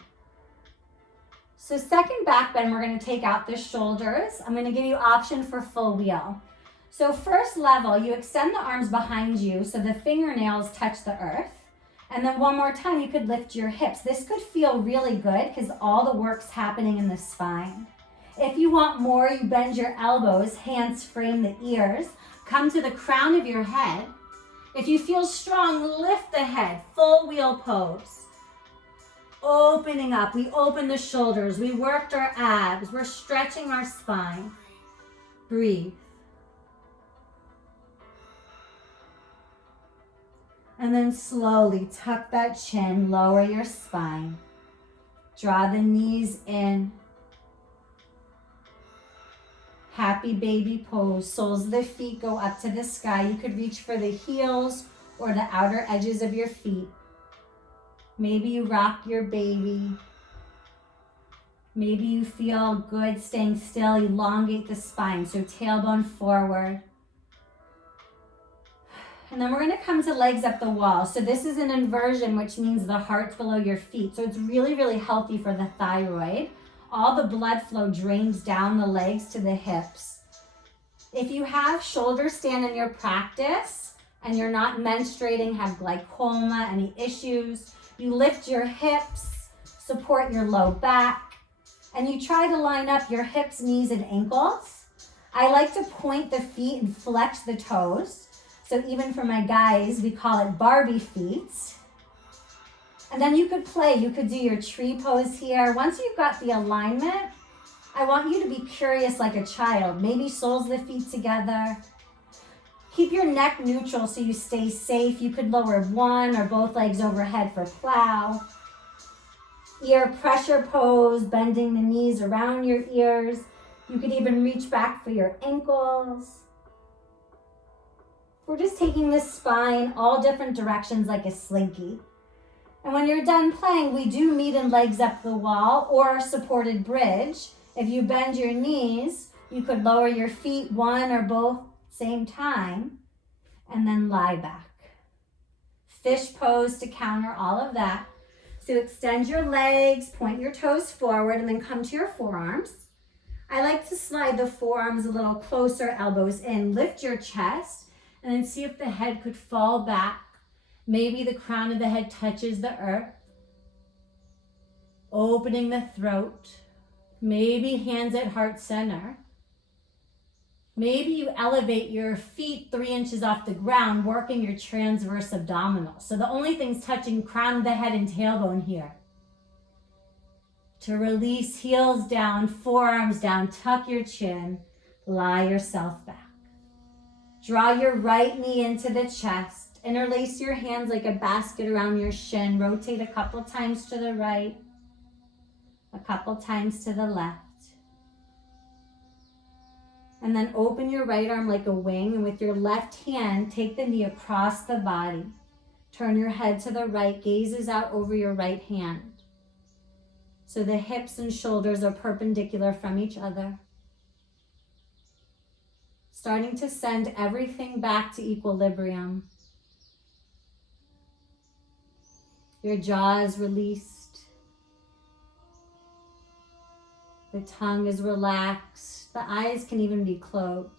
So second back bend, we're gonna take out the shoulders. I'm gonna give you option for full wheel. So first level, you extend the arms behind you so the fingernails touch the earth. And then one more time, you could lift your hips. This could feel really good because all the work's happening in the spine. If you want more, you bend your elbows, hands frame the ears, come to the crown of your head. If you feel strong, lift the head, full wheel pose. Opening up, we open the shoulders, we worked our abs, we're stretching our spine. Breathe. And then slowly tuck that chin, lower your spine. Draw the knees in. Happy baby pose. Soles of the feet go up to the sky. You could reach for the heels or the outer edges of your feet. Maybe you rock your baby. Maybe you feel good staying still. Elongate the spine, so tailbone forward. And then we're gonna come to legs up the wall. So this is an inversion, which means the heart's below your feet. So it's really, really healthy for the thyroid. All the blood flow drains down the legs to the hips. If you have shoulder stand in your practice and you're not menstruating, have glaucoma, any issues, you lift your hips, support your low back, and you try to line up your hips, knees, and ankles. I like to point the feet and flex the toes. So even for my guys, we call it Barbie feet. And then you could play, you could do your tree pose here. Once you've got the alignment, I want you to be curious like a child. Maybe soles of the feet together. Keep your neck neutral so you stay safe. You could lower one or both legs overhead for plow. Ear pressure pose, bending the knees around your ears. You could even reach back for your ankles. We're just taking the spine all different directions like a slinky. And when you're done playing, we do meet in legs up the wall or supported bridge. If you bend your knees, you could lower your feet one or both same time and then lie back. Fish pose to counter all of that. So extend your legs, point your toes forward, and then come to your forearms. I like to slide the forearms a little closer, elbows in, lift your chest, and then see if the head could fall back. Maybe the crown of the head touches the earth. Opening the throat. Maybe hands at heart center. Maybe you elevate your feet 3 inches off the ground, working your transverse abdominal. So the only things touching crown of the head and tailbone here. To release, heels down, forearms down, tuck your chin, lie yourself back. Draw your right knee into the chest. Interlace your hands like a basket around your shin. Rotate a couple times to the right, a couple times to the left. And then open your right arm like a wing, and with your left hand, take the knee across the body. Turn your head to the right, gazes out over your right hand. So the hips and shoulders are perpendicular from each other. starting to send everything back to equilibrium. Your jaw is released. The tongue is relaxed. The eyes can even be closed.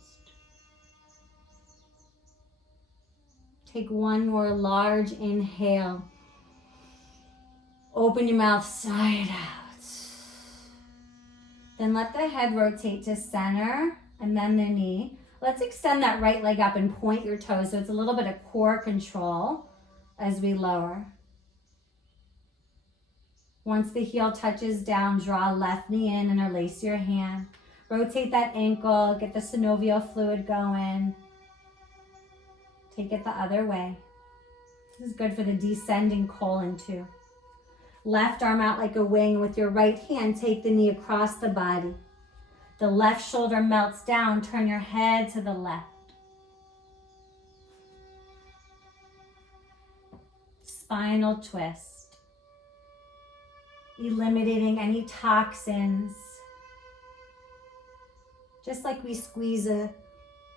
Take one more large inhale. Open your mouth side out. Then let the head rotate to center and then the knee. Let's extend that right leg up and point your toes so it's a little bit of core control as we lower. Once the heel touches down, draw left knee in, interlace your hand. Rotate that ankle, get the synovial fluid going. Take it the other way. This is good for the descending colon too. Left arm out like a wing. With your right hand, take the knee across the body. The left shoulder melts down. Turn your head to the left. Spinal twist. Eliminating any toxins. Just like we squeeze a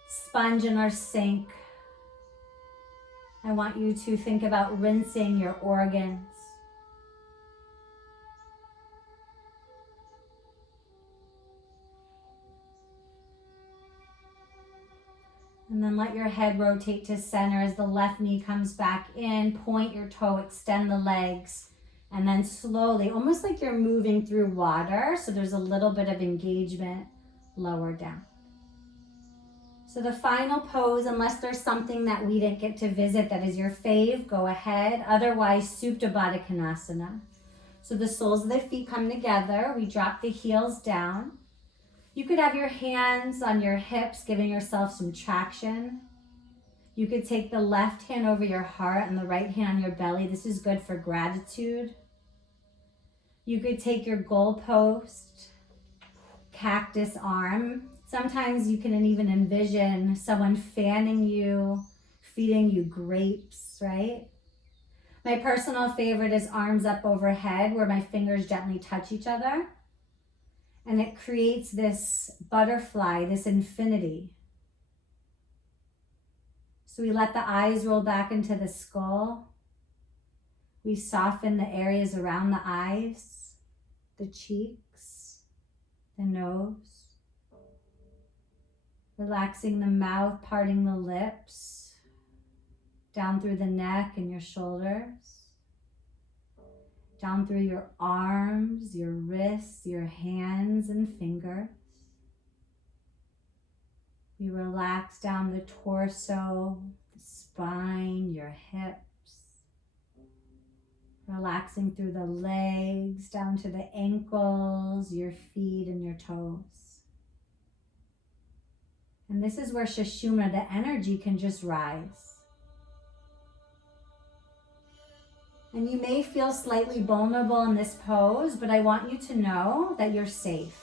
sponge in our sink. I want you to think about rinsing your organs. And then let your head rotate to center as the left knee comes back in. Point your toe, extend the legs. And then slowly, almost like you're moving through water, so there's a little bit of engagement, lower down. So the final pose, unless there's something that we didn't get to visit that is your fave, go ahead. Otherwise, Supta Baddha Konasana. So the soles of the feet come together. We drop the heels down. You could have your hands on your hips, giving yourself some traction. You could take the left hand over your heart and the right hand on your belly. This is good for gratitude. You could take your goalpost, cactus arm. Sometimes you can even envision someone fanning you, feeding you grapes, right? My personal favorite is arms up overhead where my fingers gently touch each other. And it creates this butterfly, this infinity. So we let the eyes roll back into the skull. We soften the areas around the eyes, the cheeks, the nose. Relaxing the mouth, parting the lips, down through the neck and your shoulders, down through your arms, your wrists, your hands and fingers. We relax down the torso, the spine, your hips. Relaxing through the legs, down to the ankles, your feet and your toes. And this is where Sushumna, the energy, can just rise. And you may feel slightly vulnerable in this pose, but I want you to know that you're safe.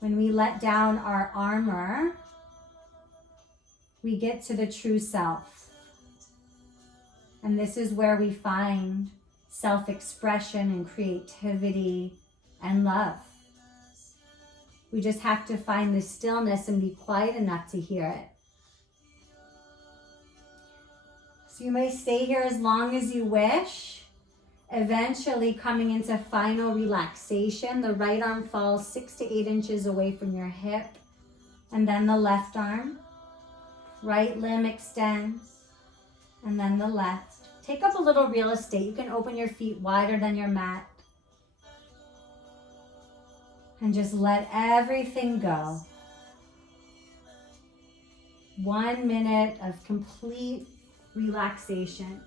When we let down our armor, we get to the true self. And this is where we find self-expression and creativity and love. We just have to find the stillness and be quiet enough to hear it. So you may stay here as long as you wish. Eventually coming into final relaxation, the right arm falls 6 to 8 inches away from your hip. And then the left arm. Right limb extends. And then the left. Take up a little real estate. You can open your feet wider than your mat. And just let everything go. 1 minute of complete relaxation.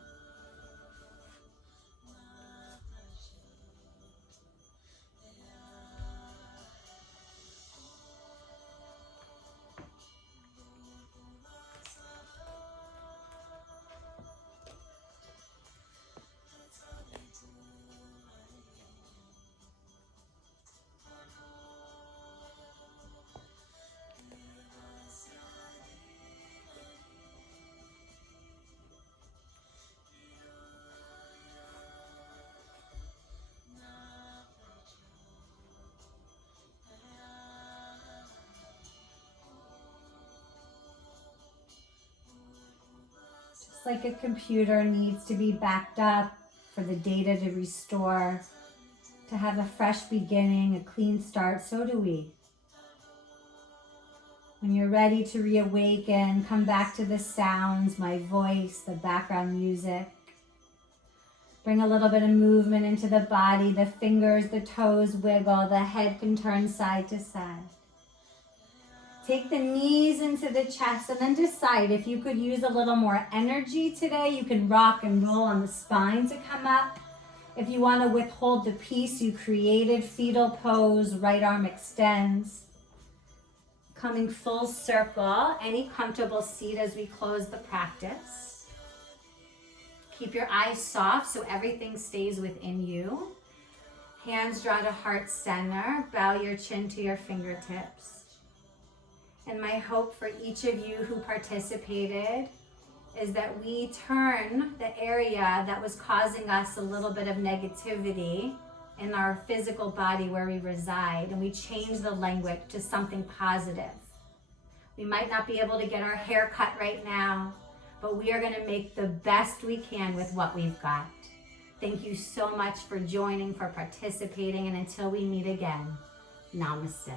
Just like a computer needs to be backed up for the data to restore, to have a fresh beginning, a clean start, so do we. When you're ready to reawaken, come back to the sounds, my voice, the background music. Bring a little bit of movement into the body, the fingers, the toes wiggle, the head can turn side to side. Take the knees into the chest and then decide if you could use a little more energy today. You can rock and roll on the spine to come up. If you want to withhold the peace you created, fetal pose, right arm extends. Coming full circle, any comfortable seat as we close the practice. Keep your eyes soft so everything stays within you. Hands draw to heart center. Bow your chin to your fingertips. And my hope for each of you who participated is that we turn the area that was causing us a little bit of negativity in our physical body where we reside, and we change the language to something positive. We might not be able to get our hair cut right now, but we are going to make the best we can with what we've got. Thank you so much for joining, for participating, and until we meet again, namaste.